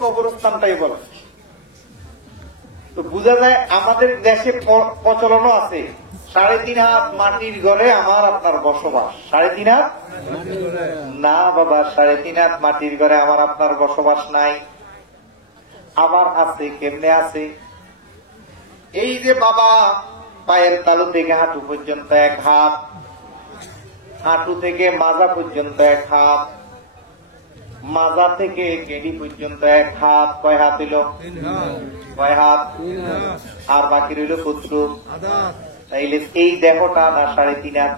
কবরস্থানটাই বলে। তো বোঝা যায় আমাদের দেশে প্রচলনও আছে 3.5 হাত মাটির ঘরে আমার আপনার বসবাস। 3.5 হাত না বাবা, 3.5 হাত মাটির ঘরে আমার আপনার বসবাস নাই। আবার আছে, কেমনে আছে? এই যে বাবা পায়ের তালু থেকে হাঁটু পর্যন্ত 1 হাত, হাঁটু থেকে মাজা পর্যন্ত 1 হাত, মাজা থেকে কেডি পর্যন্ত 1 হাত। কয় হাত হইল? কয় হাত? আর বাকি রইল পুত্র। তাইলে এই দেহটা না 3.5 হাত?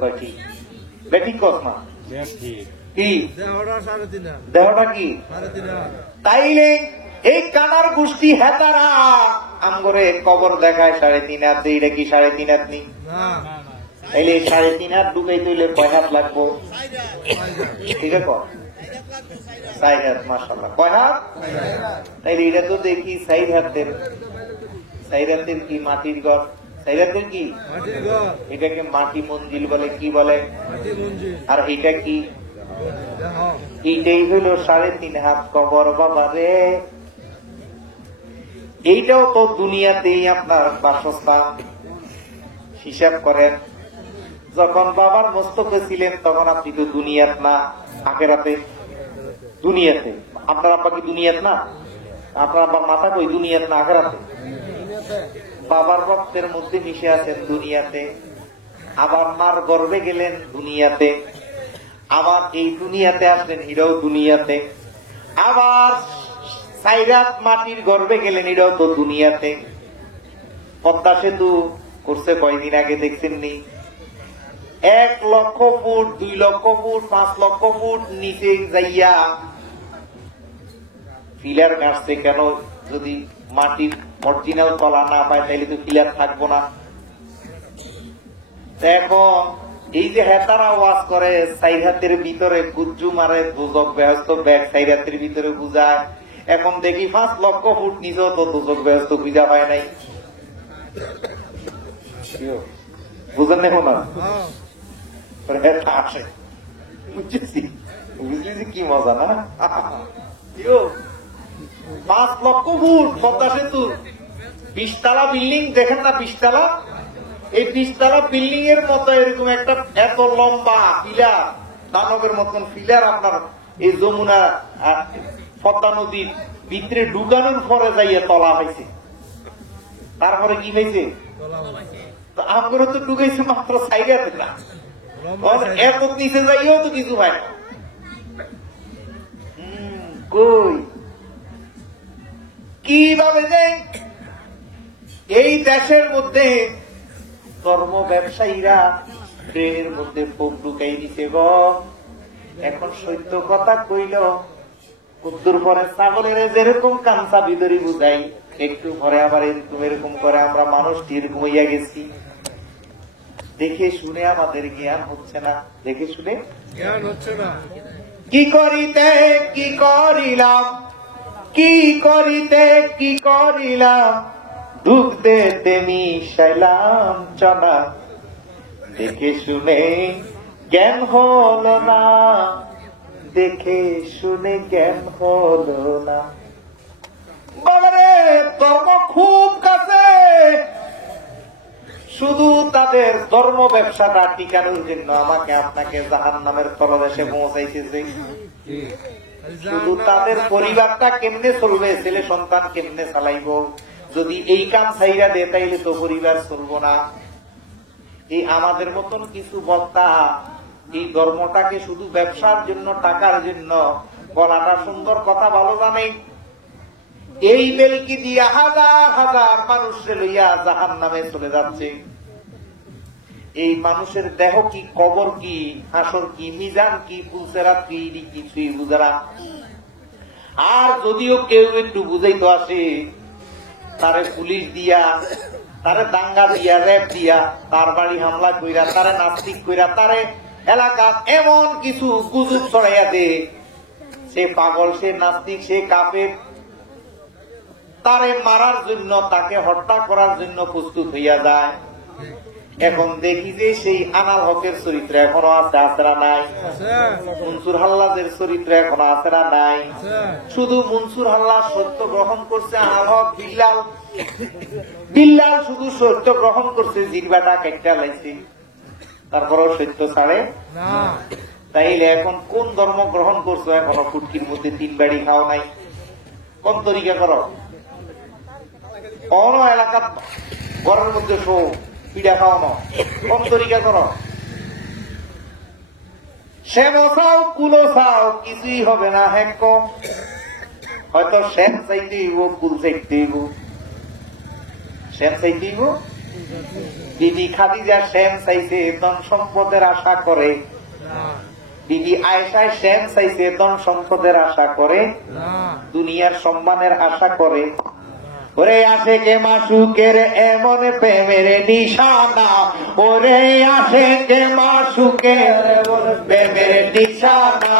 কয়টি বেঠিক কথা কি দেহটা কি? তাইলে এই কানার গোষ্ঠী হেতারা আমগরে কবর দেখায় 3.5 হাত। এইটা কি 3.5 হাত নি? তাইলে 3.5 হাত ডুবাই তৈলে কয় হাত লাগবো? ঠিক আছে, 4 হাত। মাশাআল্লাহ, কয় হাত? তাইলে এটা তো দেখি 4 হাতের। 4 হাতের কি মাটির ঘর? 4 হাতের কি? এটাকে মাটি মঞ্জিল বলে। কি বলে? আর এটা কি? এইটাই হইল 3.5 হাত কবর। বাবা রে, এইটাও তো দুনিয়াতেই আপনার বাসস্থান। হিসাব করেন, যখন বাবার মস্তকে ছিলেন তখন আপনি তো দুনিয়াত না, আখেরাতে। দুনিয়াতে আপনার আব্বা কি দুনিয়াত না? আপনার আব্বার মাথা কই? দুনিয়াত না, আখেরাতে। বাবার রক্তের মধ্যে মিশে আছেন দুনিয়াতে। আবার মার গর্ভে গেলেন দুনিয়াতে। আবার এই দুনিয়াতে আসলেন, এটাও দুনিয়াতে। আবার 4 হাত মাটির গর্ভে গেলেন, এটাও তো দুনিয়াতে। পদ্মা সেতু করছে কয়দিন আগে, দেখছেন নি? 1 লক্ষ ফুট, 2 লক্ষ ফুট, 5 লক্ষ ফুট নিচে যাইয়া পিলার গাছছে। কেন? যদি মাটির অরিজিনাল তলা না পায় তাইলে তো পিলার থাকবো না। এখন এই যে হেতারা ওয়াজ করে 4 হাতের ভিতরে গুজ্জু মারে, দুজক ব্যস্ত ব্যাগ 4 হাতের ভিতরে বুঝায়। এখন দেখি 5 লক্ষ ফুট নিচেও তো দুজক ব্যস্ত বুঝা হয় নাই। বুঝেন দেখো না? আসে বুঝছি, বুঝলি যে কি মজা না? 5 লক্ষ ফুট পদ্মা সেতু, 20 তলা বিল্ডিং দেখেন না? 20 তলা, এই 20 তলা বিল্ডিং এর মতো এরকম একটা এত লম্বা পিলার, দানবের মতন পিলার আপনার এই যমুনা পদ্মা নদীর ভিতরে ঢুকানোর পরে যাইয়া তলা হয়েছে। তারপরে কি হয়েছে? আমরা তো ঢুকাইছে মাত্র 4 হাতে না, এত নিচে যাইও তো কিছু হয় না। কই কিভাবে যে এই দেশের মধ্যে ধর্ম ব্যবসায়ীরা ট্রেনের মধ্যে ফোক ঢুকাই দিছে গো। এখন সত্য কথা কইল, কুদ্দুর পরে ছাগলের যেরকম কাঁচা বিদরি বুঝাই, একটু পরে আবার এরকম এরকম করে আমরা মানুষ এরকম হইয়া গেছি। দেখে শুনে আমাদের জ্ঞান হচ্ছে না, দেখে শুনে জ্ঞান হচ্ছে না। কি করিতে কি করিলাম, কি করিতে কি করিলাম, ঢুকতে তেমি শাইলাম চনা। দেখে শুনে জ্ঞান হলো না, দেখে শুনে জ্ঞান হলো না। বাবারে, ধর্ম খুব কাছে, শুধু তাদের ধর্ম ব্যবসাটা টিকানোর জন্য আমাকে আপনাকে জাহান্নামের তলদেশে পৌঁছাইতেছে। শুধু তাদের পরিবারটা কেমনে চলবে, ছেলে সন্তান কেমনে চালাইব, যদি এই কাম ছাইরা দেয় তাইলে তো পরিবার চলবো না। এই আমাদের মতন কিছু বক্তা এই ধর্মটাকে শুধু ব্যবসার জন্য, টাকার জন্য, গলাটা সুন্দর কথা ভালো জানে, এই বেলকি দিয়া হাজার হাজার মানুষকে লইয়া জাহান্নামে চলে যাচ্ছে। এই মানুষের দেহ কি, কবর কি, হাসর কি, মিজান কি, পুলসেরাত কি, কিছুই বুঝারা। আর যদিও কেউ একটু বুঝাইতে আসে, তারে পুলিশ দিয়া, তারে দাঙ্গা দিয়া, র্যাব দিয়া, তার বাড়ি হামলা কইরা, তারে নাস্তিক কইরা, তারে এলাকা এমন কিছু গুজব ছড়াইয়া দে, সে পাগল, সে নাস্তিক, সে কাফের, তারে মারার জন্য, তাকে হত্যা করার জন্য প্রস্তুত হইয়া যায়। এখন দেখি যে সেই আনাল হকের চরিত্র এখনো আছে, আসরা নাই? মনসুর হাল্লাজের চরিত্র এখনো আসরা নাই? শুধু মনসুর হাল্লাজ সত্য গ্রহণ করছে, আনাল হক বিল্লাল বিল্লাল শুধু সত্য গ্রহণ করছে, জিরবাটা কেটে লাইছে, তারপরেও সত্য ছাড়ে না। তাইলে এখন কোন ধর্ম গ্রহণ করছো? এখনো ফুটকির মধ্যে 3 বাড়ি খাও নাই, কোন তরিকা করো? অন এলাকার ঘরের মধ্যে শো পিঠা খাওয়ানো, কোন তরিকা করো? শ্যামো চাও কুলো চাও কিছুই হবে না। হ্যাঁ কম হয়তো শ্যাম চাইতে হইব, কুল চাইতে হইব। শ্যাম চাইতে হইব, বিবি খাদিজা শ্যাম চাইছে, ধন সম্পদের আশা করে। বিবি আয়েশায় শ্যাম চাইছে, ধন সম্পদের আশা করে, দুনিয়ার সম্মানের আশা করে। ওরে আশেকে মাসুকের এমন প্রেমের নিশানা, ওরে আশেকে মাসুকের প্রেমের নিশানা,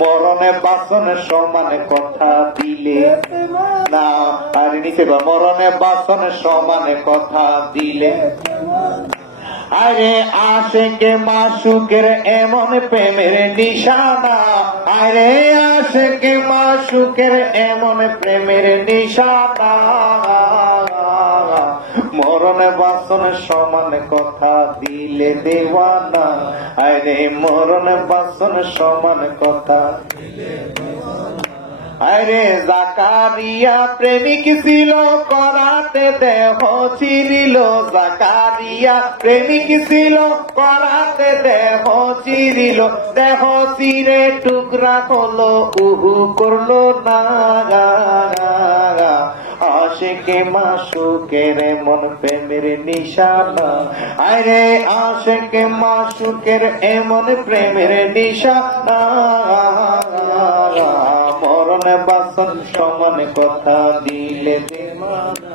মরণে বাসন সমান কথা দিলে না। আর নিচে মরণে বাসন সমান কথা দিলে। আরে আশেকে মাসুকের এমন প্রেমের নিশানা, আরে আশেকে মাসুকের এমন প্রেমের নিশানা, মরণে বাসন সমান কথা দিলে দেওয়ানা। আরে মরণে বাসন সমান কথা দিলে। আরে জাকারিয়া প্রেমিক ছিল, করাতে দেহ চিরিল। জাকারিয়া প্রেমিক ছিল, করাতে দেহ চিরিল। দেহ চিরে টুকরা হলো, উহু করলো না। আশেকে মাসুকের এমন প্রেমের নিশানা, আরে আশেকে মাসুকের এমন প্রেমের নিশানা, মরণে বাসন সমান কথা দিলে দেওয়ানা।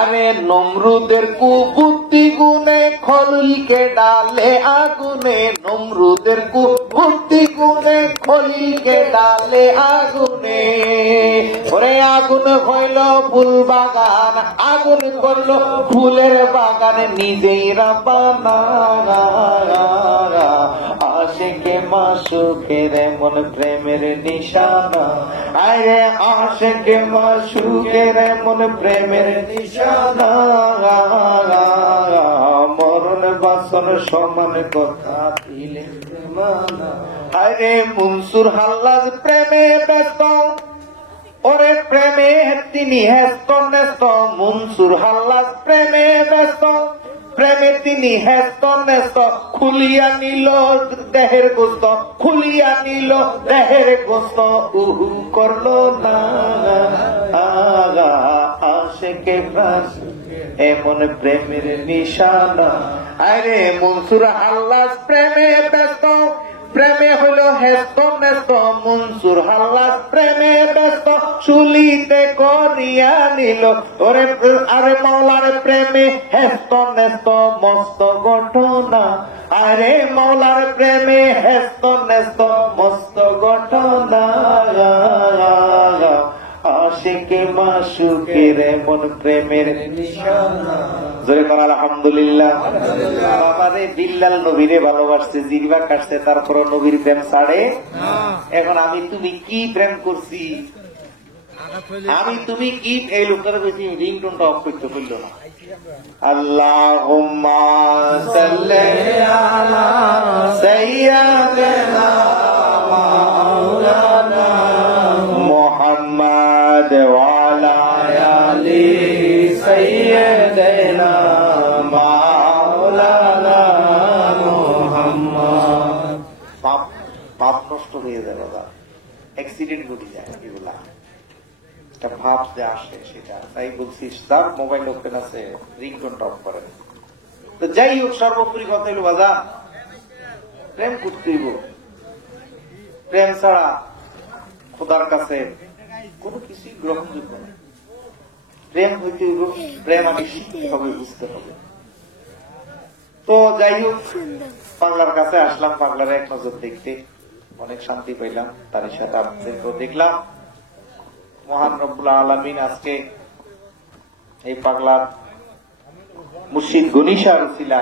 আরে নমরুদের কুবুদ্ধি গুনে খলিলকে ডালে আগুনে, নমরুদের কুবুদ্ধি গুনে খলিলকে ডালে আগুনে। ওরে আগুন হইল ফুল বাগান, আগুন করল ফুলের বাগান, নিজেই রাব্বানা। আশেকে মাসুকের এমন প্রেমের নিশানা, আরে আশেকে মাসুকের এমন প্রেমের নিশানা, মরণ বাসন সমান কথা দিলে মানা। আরে মনসুর হাল্লাজ প্রেমে ব্যস্ত, ওরে প্রেমে তিনি হেস্ত নেস্ত। মনসুর হাল্লাজ প্রেমে ব্যস্ত, প্রেমে তিনি হেস্ত নেস্ত। খুলিয়া নিল দেহের গোস্ত, খুলিয়া নিল দেহের গোস্ত, উহু করলো না। আশেকে এমন প্রেমের নিশানা, আরে মনসুর হাল্লাজ প্রেমে ব্যস্ত, প্রেমে হইল হেস্ত নেস্ত। মনসুর হাল্লাজ প্রেমে ব্যস্ত, চুলিতে করিয়া নিল। ওরে আরে মাওলার প্রেমে হেস্ত নেস্ত, মস্ত ঘটনা। আরে মাওলার প্রেমে হেস্ত নেস্ত, মস্ত ঘটনা। আশিকে মাসুকের এমন প্রেমের নিশানা। জোরে বল আলহামদুলিল্লাহ। বাবারে বিল্লাল নবীরে ভালোবাসছে, জিরবা কাটছে, তারপর নবীর প্রেম ছাড়ে। এখন আমি তুমি কি প্রেম করছি, আমি তুমি কি, এই লোকটার বেশি রিংটোনটা অফ করতে পারল না। আল্লাহুম্মা সাল্লি আলা সাইয়্যিদিনা মাওলানা মুহাম্মদ ওয়া আলা আলি সাইয়্যিদিনা মাওলানা মুহাম্মদ। পাপ নষ্ট হয়ে যায় বাবা, অ্যাক্সিডেন্ট ঘটে যায়, এগুলা একটা ভাব যে আসে সেটা। তাই বলছিস তার মোবাইল ওপেন আছে, রিংটোনটা অফ করেন। তো যাই হোক, সর্বোপরি কথা হইল বাজা, প্রেম করতে হইব। প্রেম ছাড়া খোদার কাছে কোন কিছুই গ্রহণযোগ্য না। প্রেম হইতে হইব, প্রেম আমি শিখতে হবে, বুঝতে হবে। তো যাই হোক, পাগলার কাছে আসলাম, পাগলার এক নজর দেখতে অনেক শান্তি পাইলাম। তার সাথে আপনাদেরকেও দেখলাম। মহান রব্বুল আলামিন আজকে এই পাগলার মুর্শিদ গনিশার ছিলা,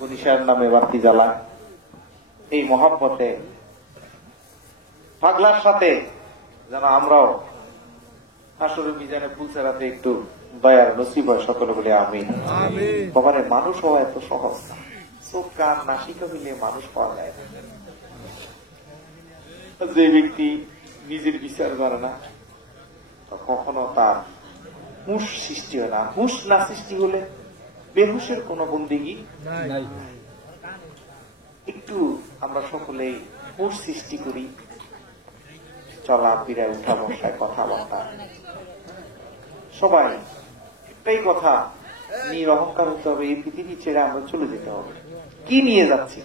গনিশার নামে বাতি জ্বালা। এই মহব্বতে পাগলার সাথে যেন আমরাও হাসরের মিজানে পুলসেরাতে একটু দয়ার নসিব হয় সকলে বলে আমিন। বাবারে মানুষ হওয়া এত সহজ না, চোখ কান নাসিকা মিলে মানুষ পাওয়া যায় না। যে ব্যক্তি নিজের বিচার করে না কখনো তার হুঁশ সৃষ্টি হয় না। হুঁশ না সৃষ্টি হলে বেহুশের কোন বন্দিগি একটু আমরা সকলেই হুঁশ সৃষ্টি করি, চলা ফিরায় উঠা বসায় কথাবার্তা সবাই একটাই কথা, নিরহংকার হতে হবে। এই পৃথিবী ছেড়ে আমরা চলে যেতে হবে। কি নিয়ে যাচ্ছি,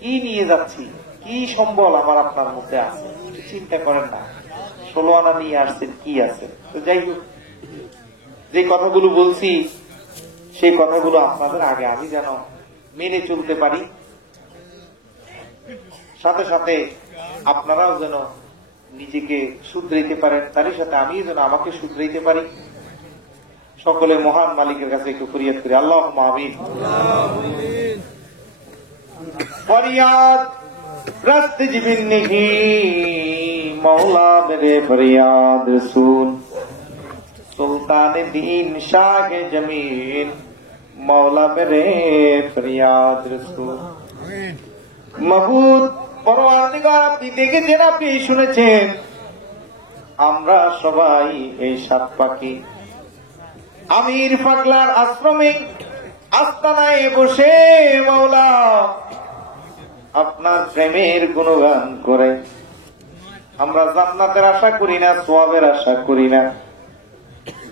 কি নিয়ে যাচ্ছি, কি সম্বল আমার আপনার মধ্যে আছে চিন্তা করেন না। 16 আনা নিয়ে আসছেন, কি আছে। তো যাই হোক, যে কথাগুলো বলছি সেই কথাগুলো আপনাদের আগে আমি যেন মেনে চলতে পারি, সাথে সাথে আপনারাও যেন নিজেকে শুধরাইতে পারেন, তারই সাথে আমি যেন আমাকে শুধরাইতে পারি। সকলে মহান মালিকের কাছে একটু ফরিয়াদ করি, আল্লাহুম্মা আমিন। ফরিয়াদ रस्त जिबिन नहीं मौला मेरे फरियाद रसूल सुल्तान दीन शाह जमीन मौला मेरे फरियाद रसूल। মাবুদ পরওয়ারদিগার, আপনি দেখেছেন, আপনি শুনেছেন, আমরা সবাই এই সাত পাখি আমির পাগলার আশ্রমে আস্তানায় বসে মাওলা আপনার প্রেমের গুণগান করে। আমরা জান্নাতের আশা করি না, সওয়াবের আশা করি না,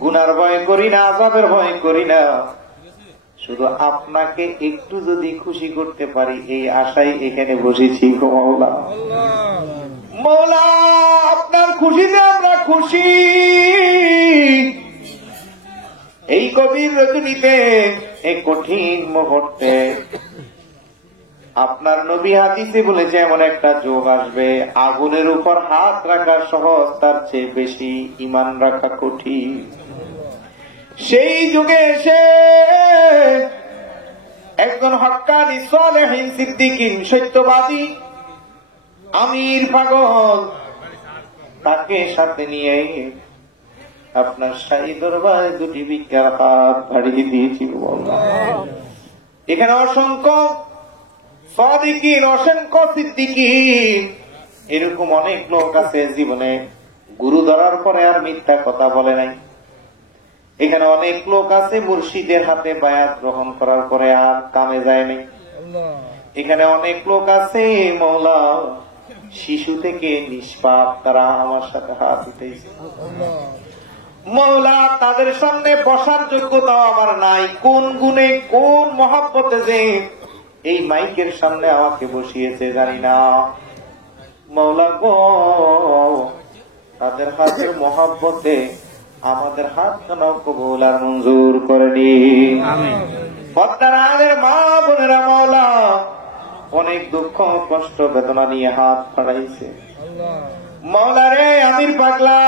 গুনার ভয় করি না, আযাবের ভয় করি না, শুধু আপনাকে একটু যদি খুশি করতে পারি এই আশাই এখানে বসেছি গো মাওলা। মাওলা আপনার খুশিতে আমরা খুশি। এই গভীর রজনীতে, এই কঠিন মুহূর্তে আপনার নবী হাদিসে বলেছে এমন একটা যোগ আসবে, আগুনের উপর হাত রাখা সহজ, তার চেয়ে বেশি ঈমান রাখা কঠিন। সেই যুগে এসে একজন হক্কানি সালেহিন সিদ্দিকিন সত্যবাদী আমির পাগল, তাকে সাথে নিয়ে আপনার শাহী দরবারে দুটি ভিক্ষার হাত বাড়িয়ে দিয়েছি। এখানে অসংখ্য সাদিকিন, অসংখ্য সিদ্দিকিন, এরকম অনেক লোক আছে জীবনে গুরু ধরার পরে আর মিথ্যা কথা বলে নাই। এখানে অনেক লোক আছে মুর্শিদের হাতে বায়াত গ্রহণ করার পরে আর কামে যায় নাই। এখানে অনেক লোক আছে মওলা শিশু থেকে নিষ্পাপ, তারা আমার সাথে হাত উঠেছে। মওলা তাদের সামনে বসার যোগ্যতাও আমার নাই। কোন গুণে, কোন মহব্বতে যে এই মাইকের সামনে আমাকে বসিয়েছে জানি না। মওলা গো, তাদের হাতের মহব্বতে আমাদের হাত খানাও কবুল আর মঞ্জুর করে নিন। পদ্মার মা বোনেরা মওলা অনেক দুঃখ কষ্ট বেদনা নিয়ে হাত বাড়াইছে। মওলা রে, আমির পাগলা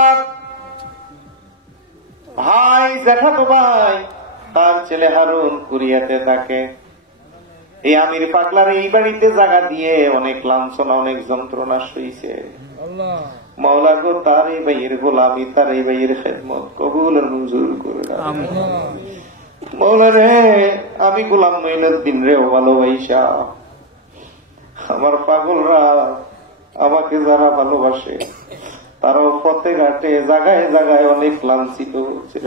ভাই, জ্যাঠাতো ভাই, তার ছেলে হারুন কুরিয়াতে থাকে। এই আমির পাগলার এই বাড়িতে জায়গা দিয়ে অনেক লাঞ্ছনা, অনেক যন্ত্রণা সইছে। মাওলা গো, তার এই ভাইয়ের গোলামি, তার এই ভাইয়ের খেদমত কবুল আর মঞ্জুর করে দাও। মাওলা রে, আমি গোলাম মঈনুদ্দিন রে ভালোবাসা, আমার পাগলরা আমাকে যারা ভালোবাসে তারাও পথে ঘাটে জায়গায় জায়গায় অনেক লাঞ্ছিত হচ্ছে।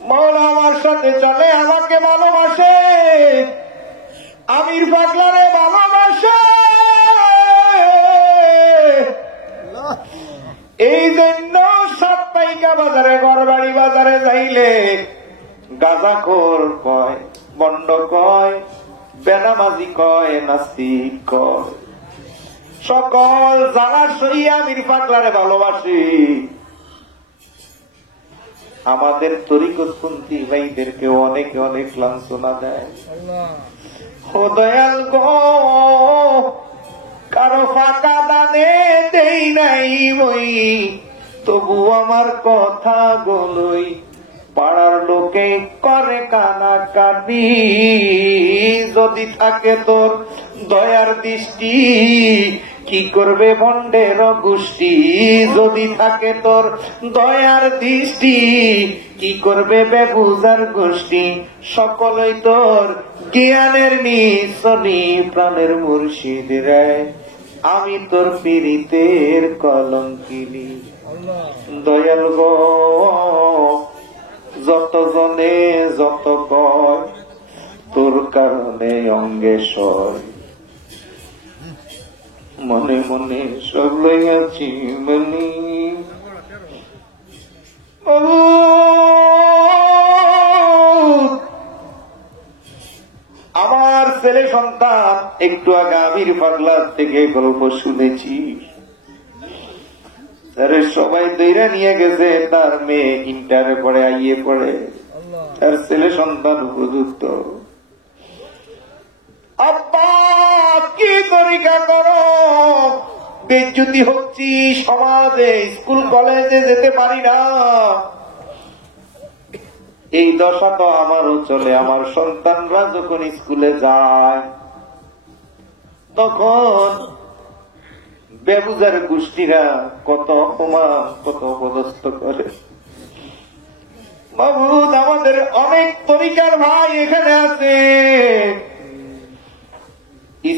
মাওলা আমার সাথে চলে, আমাকে ভালোবাসে, আমির পাগলারে ভালোবাসে। এই জন্য সাপ্তাহিকা বাজারে, গড়বাড়ি বাজারে যাইলে গাঁজাখোর কয়, বন্ড কয়, বেনামাজি কয়, নাস্তিক কয়, সকল জানা সই আমির পাগলারে ভালোবাসি। আমাদের তরিকতপন্থী ভাইদেরকে অনেকে অনেক লাঞ্ছনা দেয়। ও দয়াল গো, কারো ফাঁকা দানে দেই নাই মই, তবু আমার কথা গুলোই পাড়ার লোকে করে কানাকানি, যদি থাকে তোর দয়ার দৃষ্টি কি করবে ভণ্ডের গোষ্ঠী, যদি থাকে তোর দয়ার দৃষ্টি কি করবে বেবুজার গোষ্ঠী, সকলই তোর জ্ঞানের নিঃসনি প্রাণের মুর্শিদ রে, আমি তোর পীড়িতের কলঙ্কিনী। দয়াল গো যত জনে যত কয় তোর কারণে অঙ্গে সয়, মনে মনে সব লইয়াছি বলি। আমার ছেলে সন্তান একটু আগে আমির পাগলার থেকে গল্প শুনেছি, তারে সবাই দৈরা নিয়ে গেছে, তার মেয়ে ইন্টারে পড়ে, আইয়ে পড়ে, তার ছেলে সন্তান উপযুক্ত। আব্বা কি তরিকা করো, বেজ্জতি হচ্ছি সমাজে, স্কুল কলেজে যেতে পারি না, এই দশা তো আমারও চলে। আমার সন্তানরা যখন স্কুলে যায় তখন বেবুজার গোষ্ঠীরা কত অপমান কত অপদস্থ করে। মাহবুব আমাদের অনেক তরিকার ভাই এখানে আছে,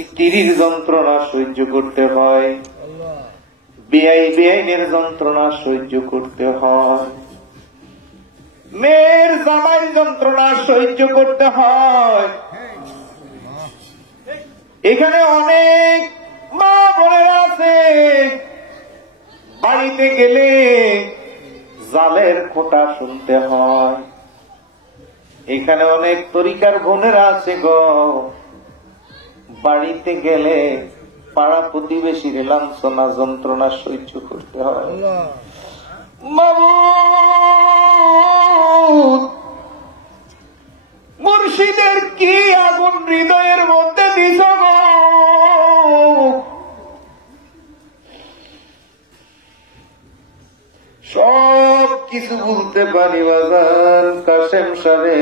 স্ত্রীর যন্ত্রণা সহ্য করতে হয়, বেআইনের যন্ত্রণা সহ্য করতে হয়, মেয়ের জামাইয়ের যন্ত্রণা সহ্য করতে হয়। এখানে অনেক মা বোনেরা আছে, বাড়িতে গেলে জালের খোঁটা শুনতে হয়। এখানে অনেক তরিকার বোনেরা আছে গো, বাড়িতে গেলে পাড়া প্রতিবেশীর লাঞ্ছনা যন্ত্রণা সহ্য করতে হয়। মাবুদ মুর্শিদের কি আগুন হৃদয়ের মধ্যে দিছ গো, সব কিছু বলতে পারি বাজার কাশেম সারে,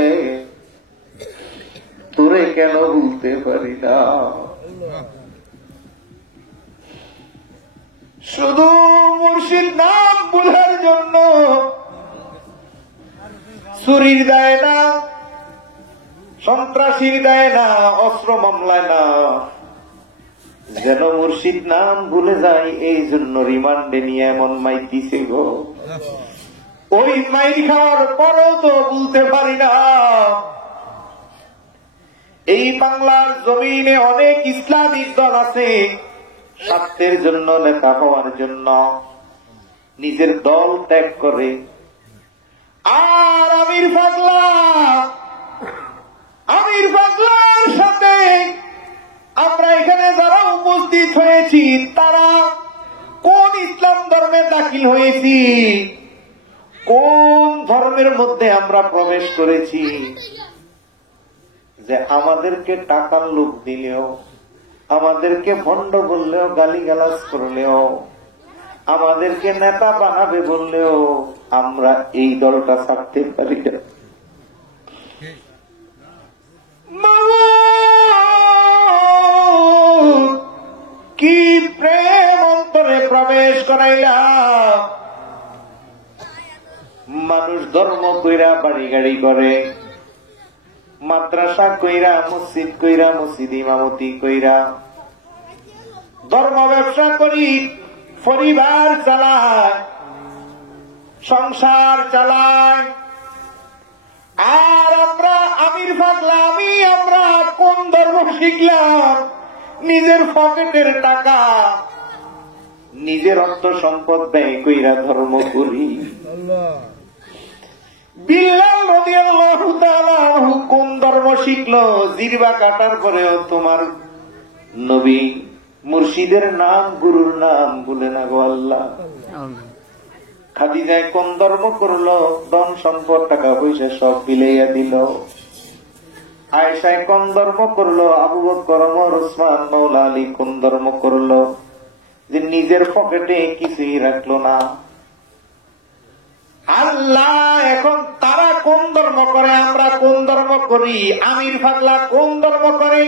তোরে কেন বলতে পারি না। শুধু মুর্শিদ নাম ভুলার জন্য চুরির দেয় না, সন্ত্রাসীর দেয় না, অস্ত্র মামলায় না, যেন মুর্শিদ নাম ভুলে যায় এই জন্য রিমান্ডে নিয়ে এমন মাই দিছে গো। ওই মাই খাওয়ার পরও তো বলতে পারি না। এই বাংলার জমিনে অনেক ইসলামিক দল আছে, স্বার্থের জন্য নেতা হওয়ার জন্য নিজের দল ত্যাগ করে। আর আমির পাগলার সাথে আমরা এখানে যারা উপস্থিত হয়েছি তারা কোন ইসলাম ধর্মে দাখিল হয়েছি, কোন ধর্মের মধ্যে আমরা প্রবেশ করেছি যে আমাদেরকে টাকার লোভ দিলেও, আমাদেরকে ভণ্ড বললেও, গালিগালাজ করলেও, আমাদেরকে নেতা বানাবে বললেও আমরা এই দলটা ছাড়তে পারি না। কি প্রেম অন্তরে প্রবেশ করাইলা, মানুষ ধর্ম কইরা বাড়ি গাড়ি করে, মাদ্রাসা কইরা, মসজিদ কইরা, মসজিদ ইমামতি কইরা, ধর্ম ব্যবসা করি, পরিবার চালায়, সংসার চালায়। আর আমরা আমির পাগলা আমরা কোন ধর্ম শিখলাম? নিজের পকেটের টাকা, নিজের অর্থ সম্পদ ব্যয় কইরা ধর্ম করি। বিল্লাল রাদিয়াল্লাহু তাআলা আনহু কোন ধর্ম শিখলো? জিরবা কাটার পরেও তোমার নবী মুর্শিদের নাম, গুরুর নাম বলে না গো আল্লাহ। খাদিজায় কোন ধর্ম করলো? ধন সম্পদ টাকা পয়সা সব বিলাইয়া দিল। আয়েশায় কোন ধর্ম করলো? আবু বকর, ওমর, ওসমান, মাওলা আলী কোন ধর্ম করলো? যে নিজের পকেটে কিছুই রাখলো না। আল্লাহ এখন তারা কোন ধর্ম করে, আমরা কোন ধর্ম করি, আমির পাগলা কোন ধর্ম করে,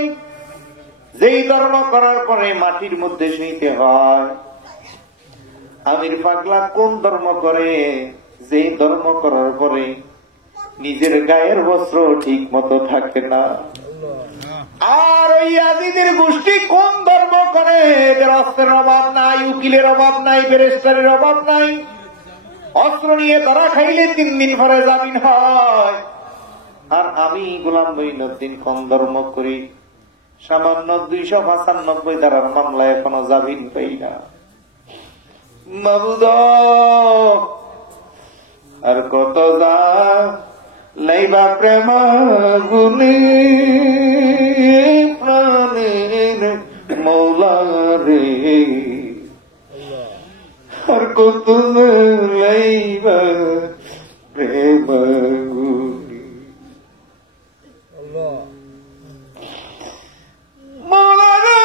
যেই ধর্ম করার পরে মাটির মধ্যে শুইতে হয়। আমির পাগলা কোন ধর্ম করে, যেই ধর্ম করার পরে নিজের গায়ের বস্ত্র ঠিক মতো থাকে না। আর ওই ইয়াজিদের গোষ্ঠী কোন ধর্ম করে, এদের অস্ত্রের অভাব নাই, উকিলের অভাব নাই, ব্যারিস্টারের অভাব নাই, অস্ত্র নিয়ে ধরা খাইলে 3 দিন পরে জামিন হয়। আর আমি গোলাম মঈনুদ্দিন কোন ধর্ম করি, সামান্য 295 ধারার মামলা এখনো জামিন পাই না। মাবুদ আর কত যা লাইবা প্রেম গুনি প্রাণের মৌলা রে, আর কত লাইবা প্রেম গুনি মৌলা রে।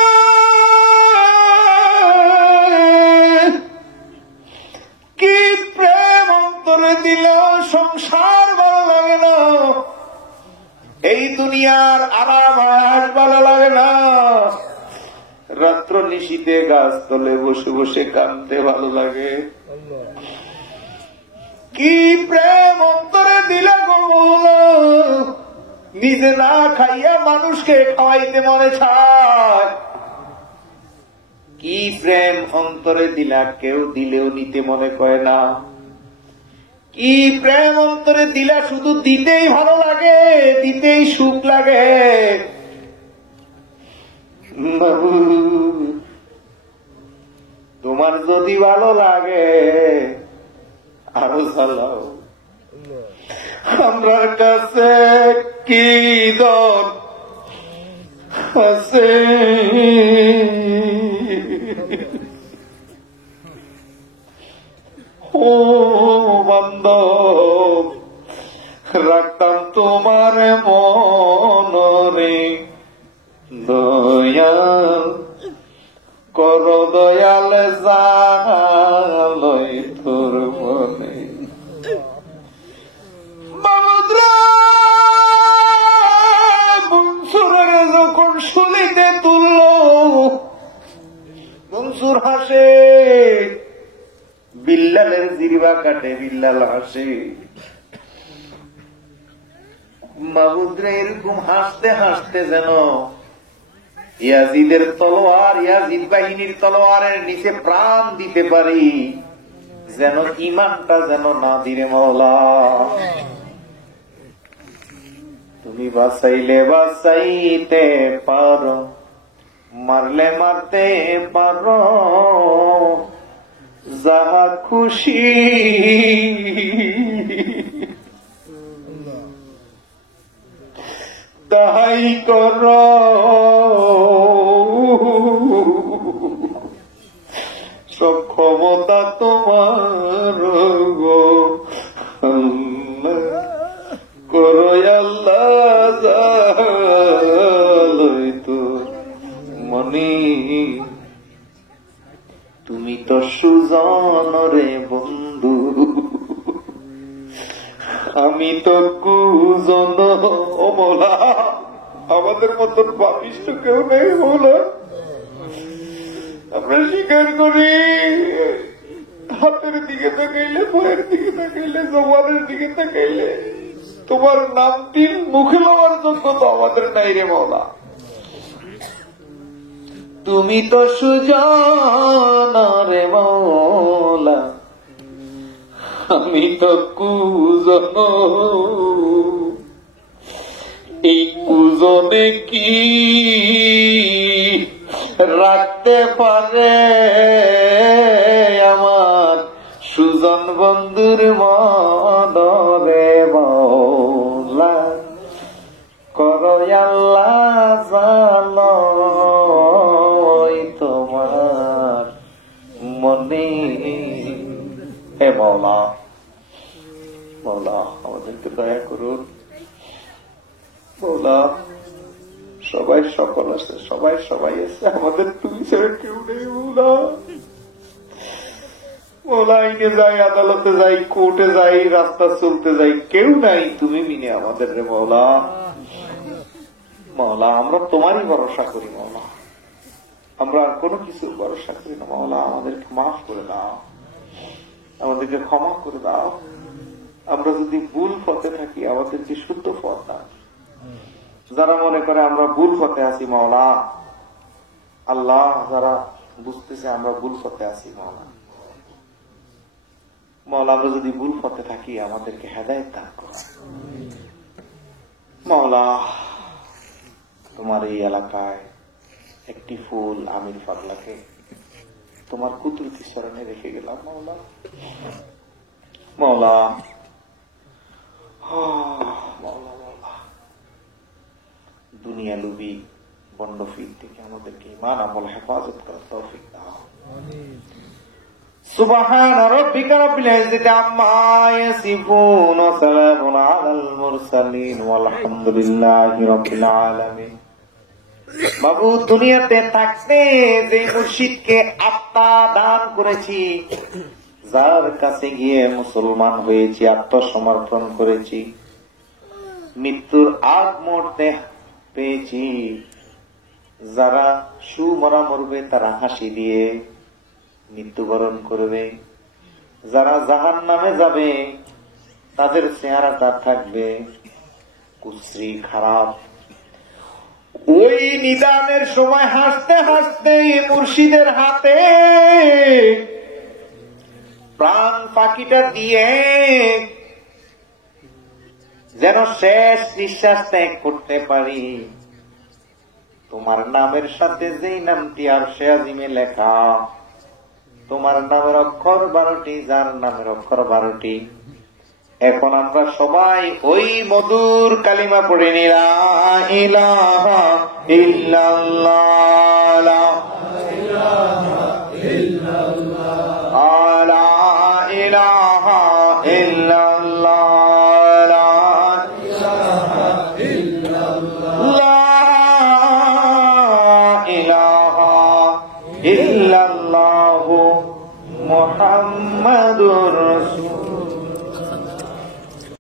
কি প্রেম অন্তরে দিল, সংসার ভালো লাগে না, এই দুনিয়ার আরাম আয়াস ভালো লাগে না, রাত্র নিশীতে গাছ তলে বসে বসে কাঁদতে ভালো লাগে। কি প্রেম অন্তরে দিল গো মৌলা, নিজে না খাইয়া মানুষকে খাওয়াইতে মনে চায়। কি প্রেম অন্তরে দিলা, কেউ দিলেও নিতে মনে করে না। কি প্রেম অন্তরে দিলা, শুধু দিতেই ভালো লাগে, দিতেই সুখ লাগে। তোমার যদি ভালো লাগে আরো চালাও, আমার কাছে কি দর আছে, ও বান্ধব রাখতাম তোমার মনরে, দয়াল কর দয়াল জালয় তোর মনে। মনসুরের যখন শুলিতে তুলল, মনসুর হাসে, বিল্লালের জিরবা কাটে, বিল্লাল হাসে। মাহমুদরা এরকম হাসতে হাসতে যেন ইয়াজিদের তলোয়ার, ইয়াজিদ বাহিনীর তলোয়ারের নিচে প্রাণ দিতে পারি, যেন ইমানটা যেন না দিরে মওলা। তুমি বাঁচাইলে বাঁচাইতে পারো, মারলে মারতে পারো, যাহা খুশি তাহাই কর, সব ক্ষমতা তোমার গো করো আল্লাহ জালয় তোর মনি। তুমি তো সুজন রে বন্ধু, আমি তো কুজন। ও মৌলা, আমাদের মতন পাপিষ্ঠ কেউ নেই মৌলা, আমরা স্বীকার করি। হাতের দিকে তাকাইলে, পায়ের দিকে তাকাইলে, জবানের দিকে তাকাইলে তোমার নামটি মুখে লওয়ার যোগ্যতা আমাদের নাই রে মৌলা। তুমি তো সুজন রে মৌলা, আমি তো কুজন। এই কুজনে কি রাখতে পারে আমার সুজন বন্ধুর মনরে মৌলা, করো আল্লাহ জালয় তোমার মনে। হে মৌলা, মৌলা আমাদেরকে দয়া করুন মৌলা। সবাই সকল আছে, সবাই সবাই আছে, আমাদের তুমি ছেড়ে কেউ নেই মৌলা। লাইনে যাই, আদালতে যাই, কোর্টে যাই, রাস্তা চলতে যাই, কেউ নাই, তুমি মিনে আমাদের রে মওলা। মওলা আমরা তোমারই ভরসা করি মওলা, আমরা আর কোনো কিছুর ভরসা করি না মওলা। আমাদেরকে মাফ করে দাও, আমাদেরকে ক্ষমা করে দাও। আমরা যদি ভুল পথে থাকি আমাদেরকে শুদ্ধ পথ দাও। যারা মনে করে আমরা ভুল পথে আছি মওলা, আল্লাহ যারা বুঝতেছে আমরা ভুল পথে আছি মওলা, মওলা আমরা যদি ভুল পথে থাকি আমাদেরকে হেদায়েত দান করো মওলা। তোমার এই এলাকায় একটি ফুল আমির পাগলাকে তোমার কুদরতি শরণে রেখে গেলাম মওলা। মওলা মওলা মওলা, দুনিয়া লুবি বন্ডফির থেকে আমাদেরকে ঈমান আমল হেফাজত করার তৌফিক দাও। সুবহান রাব্বিকা রাব্বিল ইজ্জাতি আম্মা ইয়াসিফুন ওয়া সালামুন আলাল মুরসালিন ওয়ালহামদুলিল্লাহি রাব্বিল আলামিন। বাবু দুনিয়াতে থাকতে যে মুর্শিদকে আত্মা দান করেছি, যার কাছে গিয়ে মুসলমান হয়েছি, আত্মসমর্পণ করেছি, মৃত্যুর আগ মুহূর্তে পেয়েছি, যারা সুমরা মরবে তারা হাসি দিয়ে মৃত্যুবরণ করবে, যারা জাহান্নামে যাবে তাদের চেহারাটা থাকবে কুশ্রী খারাপ। ওই নিদানের সময় হাসতে হাসতে মুর্শিদের হাতে প্রাণ পাখিটা দিয়ে যেন শেষ নিঃশ্বাস ত্যাগ করতে পারি। তোমার নামের সাথে যেই নামটি আরশে আজিমে লেখা, তোমার নামের অক্ষর 12টি, যার নামের অক্ষর 12টি। এখন আমরা সবাই ওই মধুর কালিমা পড়ে নি, লা ইলাহা ইল্লাল্লাহ, লা ইলাহা ইল্লাল্লাহ, লা ইলাহা ইল্লাল্লাহ, লা ইলাহা ইল্লাল্লাহ, লা ইলাহা ইল্লাল্লাহ মুহাম্মাদুর রাসূলুল্লাহ।